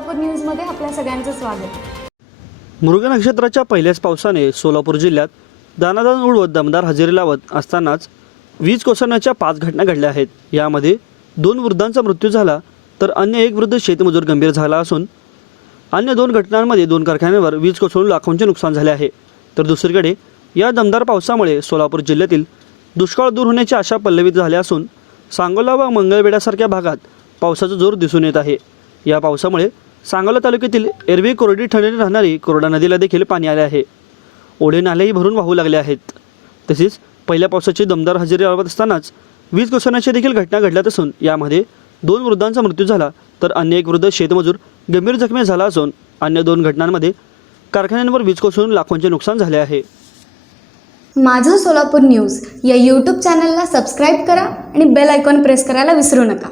सोलापूर न्यूजमध्ये आपल्या सगळ्यांचं स्वागत। मृग नक्षत्राच्या पहिल्याच पावसाने सोलापूर जिल्ह्यात दानादान उडवत दमदार हजेरी लावत असतानाच वीज कोसळण्याच्या 5 घटना घडल्या आहेत। यामध्ये 2 वृद्धांचा मृत्यू झाला तर अन्य एक वृद्ध शेतमजूर गंभीर झाला असून अन्य 2 घटनांमध्ये 2 कारखान्यांवर वीज कोसळून लाखोंचे नुकसान झाले आहे। तर दुसरीकडे या दमदार पावसामुळे सोलापूर जिल्ह्यातील दुष्काळ दूर होण्याची आशा पल्लवित झाली असून सांगोला व मंगळवेढ्यासारख्या भागात पावसाचा जोर दिसून येत आहे। या पावसामुळे सांगोला तालुक्यातील एरवी कोरडी ठिकाणी राहणारी कोरडा नदीला देखील पाणी आले आहे। ओढे नालेही भरून वाहू लागले आहेत। तसेच पहिल्या पावसाची दमदार हजेरी लावत असतानाच वीज कोसळण्याच्या देखील घटना घडल्यात असून यामध्ये 2 वृद्धांचा मृत्यू झाला तर अन्य एक वृद्ध शेतमजूर गंभीर जखमी झाला असून अन्य 2 घटनांमध्ये कारखान्यांवर वीज कोसळून लाखोंचे नुकसान झाले आहे। माझं सोलापूर न्यूज या यूट्यूब चॅनलला सबस्क्राईब करा आणि बेल आयकॉन प्रेस करायला विसरू नका।